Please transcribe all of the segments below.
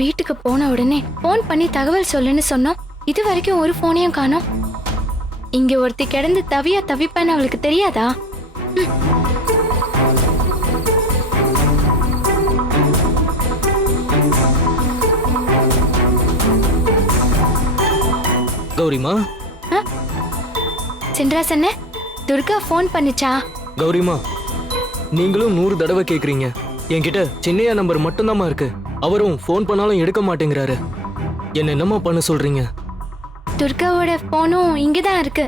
வீட்டுக்கு போன உடனே போன் பண்ணி தகவல் சொல்லுன்னு சொன்னோம். இது வரைக்கும் ஒரு போனையும் காணோம். இங்க ஒருத்தி கிடந்து தவிப்பான்னு அவளுக்கு தெரியாதா? கௌரிமா, சின்ராசண்ண, துர்கா போன் பண்ணிச்சா? கௌரிமா, நீங்களும் 100 தடவை கேக்குறீங்க. என்கிட்ட சின்னையா நம்பர் மட்டும்தாம்மா இருக்கு. அவரும் ஃபோன் பண்ணாலும் எடுக்க மாட்டேங்கிறாரு. என்ன என்னம்மா பண்ண சொல்றீங்க? துர்காவோட போனும் இங்கதான் இருக்கு.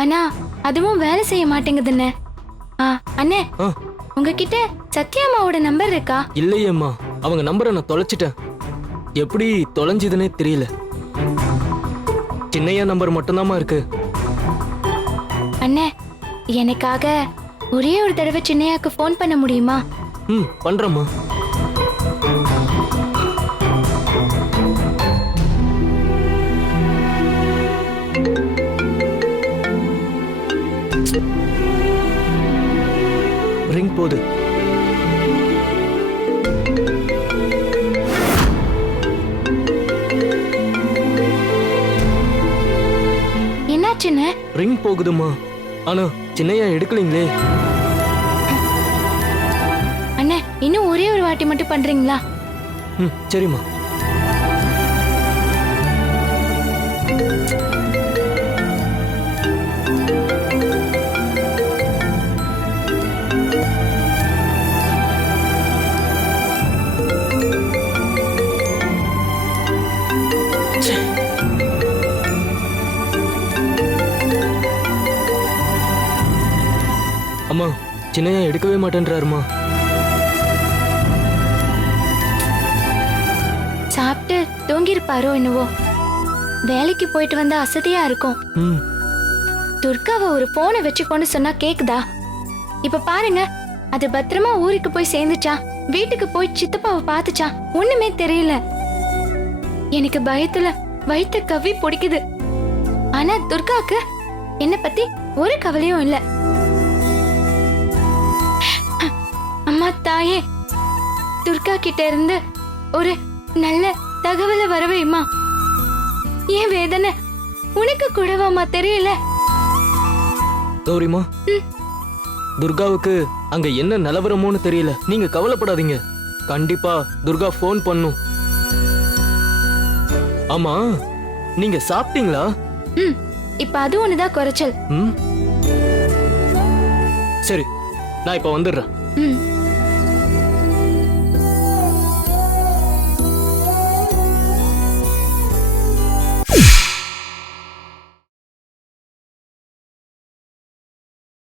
ஆனா அதுவும் வேலை செய்ய மாட்டேங்குதுன்னு. அண்ணே, உங்ககிட்ட சத்யாமாவோட நம்பர் இருக்கா? இல்லையேம்மா, அவங்க நம்பரை நான் தொலைச்சிட்டேன். எப்படி தொலைஞ்சதுன்னே தெரியல. சின்னையா நம்பர் மட்டும்தாம்மா இருக்கு. அண்ணே, எனக்காக ஒரே ஒரு தடவை சின்னையாக்கு போன் பண்ண முடியுமா? பண்றேம்மா. ரிங் போது. என்னாச்சுன்னு? ரிங் போகுதுமா. ஆனா சின்னையா எடுக்கலீங்களே. அண்ணே, இன்னும் ஒரே ஒரு வாட்டி மட்டும் பண்றீங்களா? சரிம்மா. அம்மா, சின்னையா எடுக்கவே மாட்டேன்றாருமா. சாப்பிட்டு தூங்கிருப்பாரோ என்னவோ. வேலைக்கு போயிட்டு வந்தா அசதியா இருக்கும். துர்காவை ஒரு போனை வச்சுக்கோன்னு சொன்னா கேக்குதா? இப்ப பாருங்க, அது பத்திரமா ஊருக்கு போய் சேர்ந்துச்சா, வீட்டுக்கு போய் சித்தப்பாவை பார்த்துச்சா, ஒண்ணுமே தெரியல. எனக்கு பயத்துல வயிற்று கவ்வி பிடிக்குது. ஆனா துர்காக்கு என்ன பத்தி ஒரு கவலையும் இல்ல. அம்மா தாயே, துர்கா கிட்ட இருந்து ஒரு நல்ல தகவலை வரவேம்மா. ஏன் வேதனை உனக்கு கூடவாமா தெரியல? கௌரிமா, துர்காவுக்கு அங்க என்ன நிலவரமோன்னு தெரியல. நீங்க கவலைப்படாதீங்க. கண்டிப்பா துர்கா போன் பண்ணும். ஆமா, நீங்க சாப்பிட்டீங்களா? இப்ப அது ஒண்ணுதான் குறைச்சல். சரி, நான் இப்ப வந்துடுறேன்.